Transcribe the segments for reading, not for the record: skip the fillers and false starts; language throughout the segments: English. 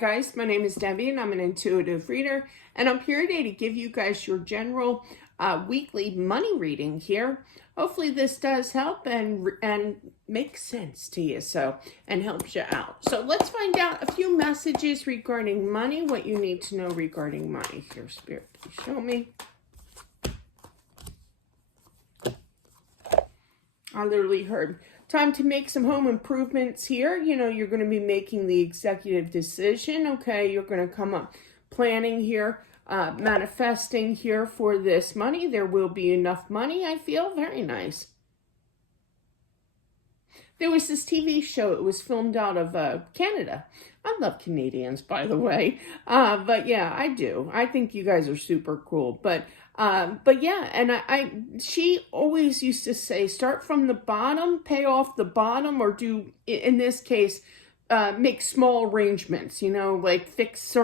Guys, my name is Debbie and I'm an intuitive reader, and I'm here today to give you guys your general weekly money reading here. Hopefully this does help and makes sense to you and helps you out. So let's find out a few messages regarding money, what you need to know regarding money. Here, Spirit, please show me. I literally heard time to make some home improvements here. You know, you're going to be making the executive decision. Okay, you're going to come up planning here, manifesting here for this money. There will be enough money, I feel. Very nice. There was this TV show. It was filmed out of Canada. I love Canadians, by the way. But yeah, I do. I think you guys are super cool. But yeah, and she always used to say, start from the bottom, pay off the bottom, or do, in this case, make small arrangements, you know, like fix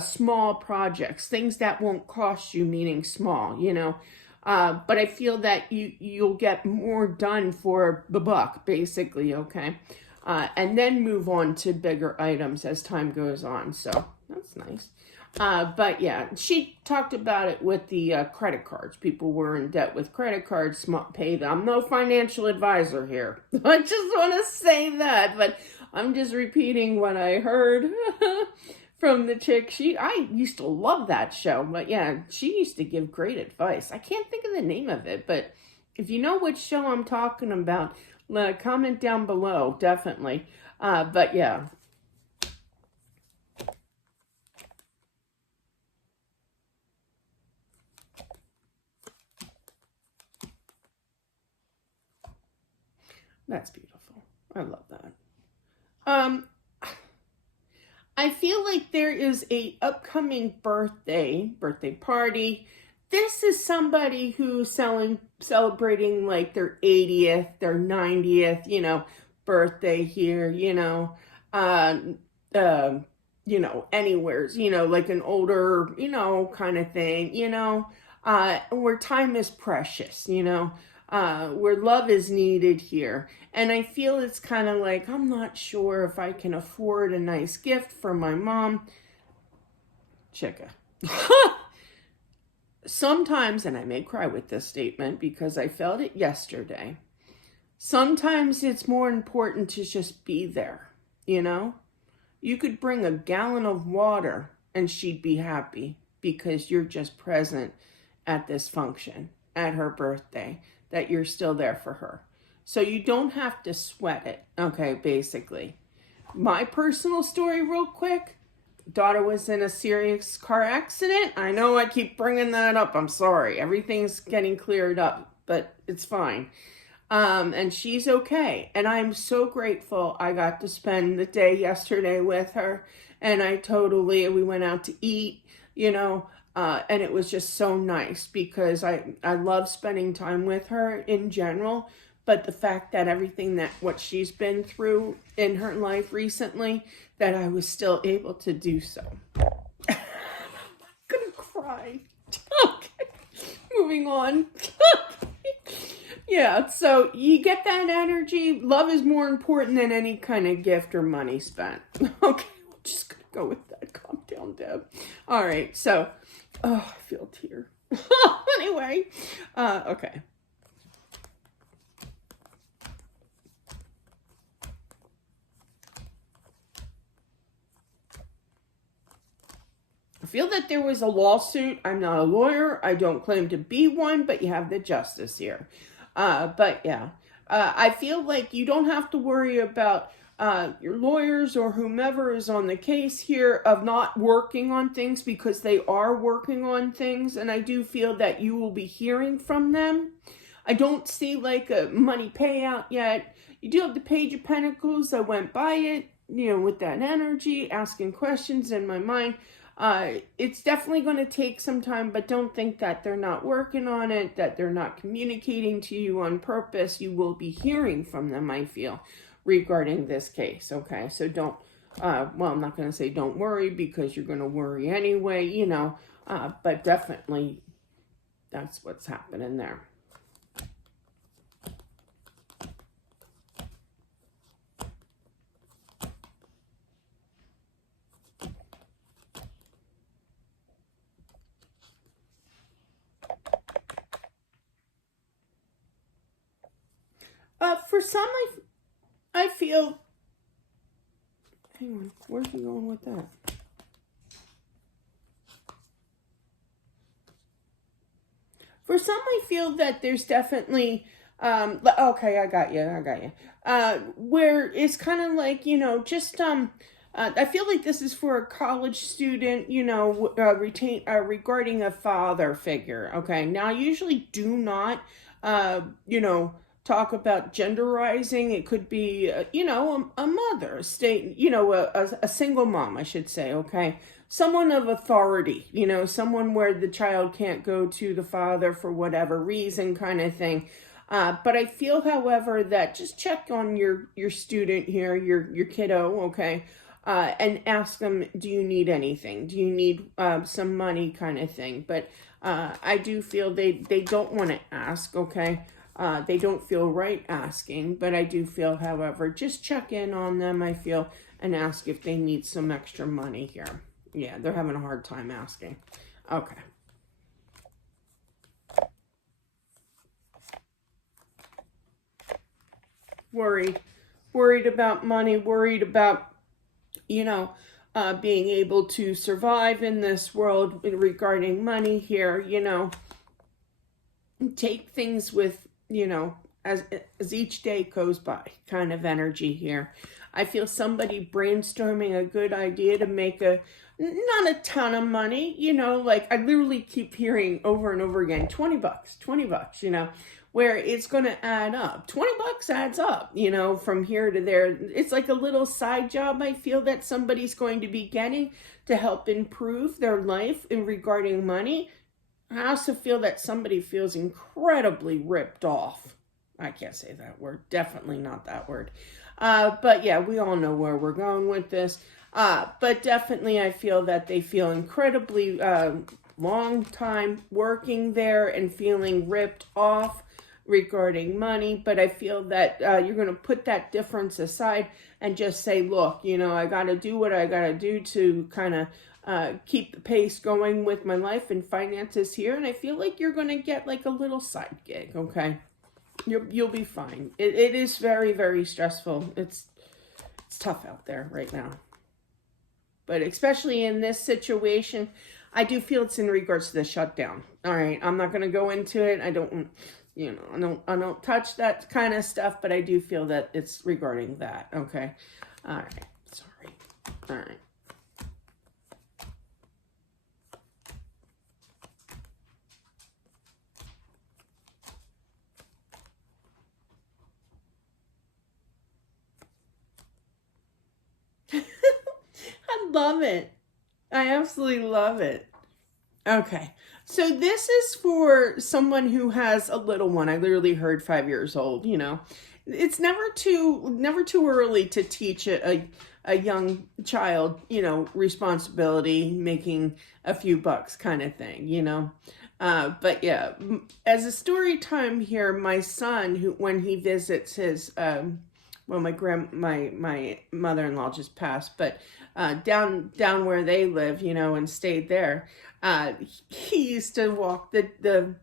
small projects, things that won't cost you, meaning small, you know. But I feel that you'll get more done for the buck, basically, okay? And then move on to bigger items as time goes on. So that's nice. But yeah, she talked about it with the credit cards. People were in debt with credit cards, pay them. I'm no financial advisor here. I just want to say that, but I'm just repeating what I heard from the chick. I used to love that show, but yeah, she used to give great advice. I can't think of the name of it, but if you know which show I'm talking about, comment down below, definitely. But yeah. That's beautiful. I love that. I feel like there is a upcoming birthday party. This is somebody who's celebrating like their 80th, their 90th, you know, birthday here, you know, anywheres, you know, like an older, you know, kind of thing, you know, where time is precious, you know, where love is needed here. And I feel it's kind of like, I'm not sure if I can afford a nice gift for my mom. Chicka. Sometimes, and I may cry with this statement because I felt it yesterday, sometimes it's more important to just be there, you know? You could bring a gallon of water and she'd be happy because you're just present at this function, at her birthday, that you're still there for her. So you don't have to sweat it, okay, basically. My personal story real quick. Daughter was in a serious car accident. I know I keep bringing that up. I'm sorry. Everything's getting cleared up, but it's fine. And she's okay. And I'm so grateful I got to spend the day yesterday with her. And we went out to eat, you know, and it was just so nice because I love spending time with her in general. But the fact that what she's been through in her life recently, that I was still able to do so. I'm gonna cry. Okay, moving on. Yeah, so you get that energy. Love is more important than any kind of gift or money spent. Okay, we're just gonna go with that. Calm down, Deb. All right, so, oh, I feel a tear. Anyway, okay. I feel that there was a lawsuit. I'm not a lawyer. I don't claim to be one, but you have the justice here. But yeah, I feel like you don't have to worry about your lawyers or whomever is on the case here of not working on things, because they are working on things. And I do feel that you will be hearing from them. I don't see like a money payout yet. You do have the Page of Pentacles. I went by it, you know, with that energy, asking questions in my mind. It's definitely going to take some time, but don't think that they're not working on it, that they're not communicating to you on purpose. You will be hearing from them, I feel, regarding this case, okay? So don't, well, I'm not going to say don't worry, because you're going to worry anyway, you know, but definitely that's what's happening there. for some, I feel, hang on, where's he going with that? For some, I feel that there's definitely, okay, I got you. Where it's kind of like, just, I feel like this is for a college student, regarding a father figure. Okay, now I usually do not, talk about genderizing. It could be, a mother, a state, a single mom, I should say. Okay, someone of authority, someone where the child can't go to the father for whatever reason, kind of thing. But I feel, however, that just check on your student here, your kiddo, okay, and ask them, do you need anything? Do you need some money, kind of thing? But I do feel they don't want to ask, okay. They don't feel right asking, but I do feel, however, just check in on them, I feel, and ask if they need some extra money here. Yeah, they're having a hard time asking. Okay. Worried about money, worried about, being able to survive in this world regarding money here, take things with, as each day goes by, kind of energy here. I feel somebody brainstorming a good idea to make not a ton of money, like I literally keep hearing over and over again, $20, $20, where it's going to add up. $20 adds up, from here to there. It's like a little side job, I feel, that somebody's going to be getting to help improve their life in regarding money. I also feel that somebody feels incredibly ripped off. I can't say that word. Definitely not that word. But yeah, we all know where we're going with this. But definitely I feel that they feel incredibly long time working there and feeling ripped off regarding money. But I feel that you're going to put that difference aside and just say, look, I got to do what I got to do to kind of keep the pace going with my life and finances here. And I feel like you're going to get like a little side gig, okay? You'll be fine. It is very, very stressful. It's tough out there right now. But especially in this situation, I do feel it's in regards to the shutdown. All right, I'm not going to go into it. I don't touch that kind of stuff, but I do feel that it's regarding that, okay? All right, sorry. All right. I love it. I absolutely love it. Okay. So this is for someone who has a little one. I literally heard 5 years old, It's never too early to teach a young child, responsibility, making a few bucks kind of thing, But yeah, as a story time here, my son, when he visits his well, my mother-in-law just passed, but down where they live, and stayed there. He used to walk the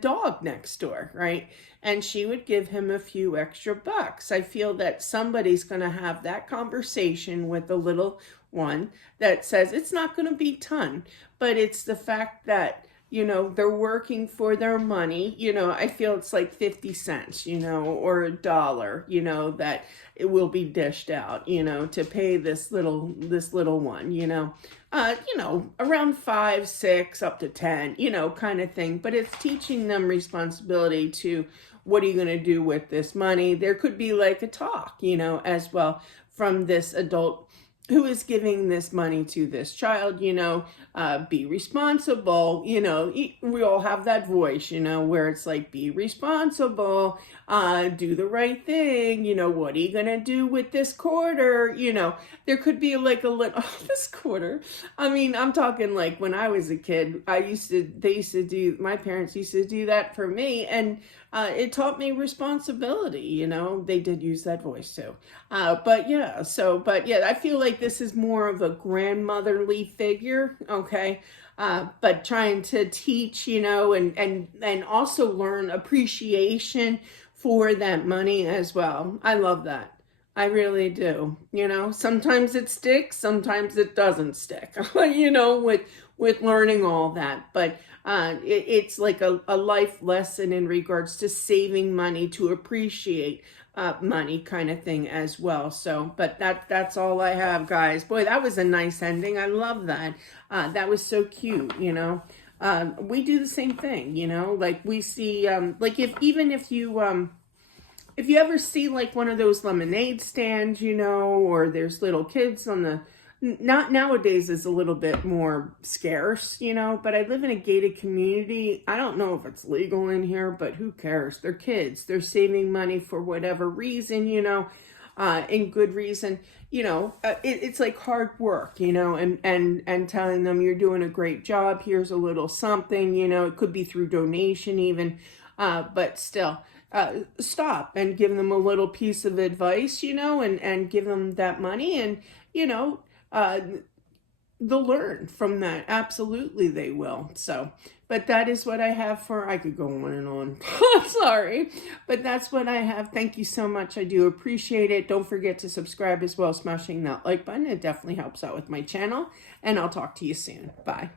dog next door, right? And she would give him a few extra bucks. I feel that somebody's going to have that conversation with the little one that says it's not going to be a ton, but it's the fact that they're working for their money. I feel it's like 50 cents, or $1, that it will be dished out, to pay this little one, around 5, 6, up to 10, kind of thing. But it's teaching them responsibility to what are you going to do with this money? There could be like a talk, as well from this adult who is giving this money to this child, be responsible, we all have that voice, where it's like, be responsible, do the right thing, what are you going to do with this quarter? There could be like a little, this quarter. I mean, I'm talking like when I was a kid, my parents used to do that for me. And it taught me responsibility, they did use that voice too. But yeah, I feel like this is more of a grandmotherly figure, okay? But trying to teach, and also learn appreciation for that money as well. I love that. I really do. You know, sometimes it sticks, sometimes it doesn't stick, you know, with learning all that. But it's like a life lesson in regards to saving money, to appreciate money kind of thing as well. So, but that's all I have, guys. Boy, that was a nice ending. I love that. That was so cute, you know. We do the same thing, you know, like we see, like if you ever see like one of those lemonade stands, you know, or there's little kids on the, not nowadays is a little bit more scarce, you know, but I live in a gated community. I don't know if it's legal in here, but who cares? They're kids. They're saving money for whatever reason, you know, in good reason, you know, it's like hard work, you know, and telling them you're doing a great job. Here's a little something, you know, it could be through donation even, but still. Stop and give them a little piece of advice, you know, and give them that money, and, you know, they'll learn from that. Absolutely, they will. So, but that is what I have for, I could go on and on. Sorry, but that's what I have. Thank you so much. I do appreciate it. Don't forget to subscribe as well, smashing that like button. It definitely helps out with my channel, and I'll talk to you soon. Bye.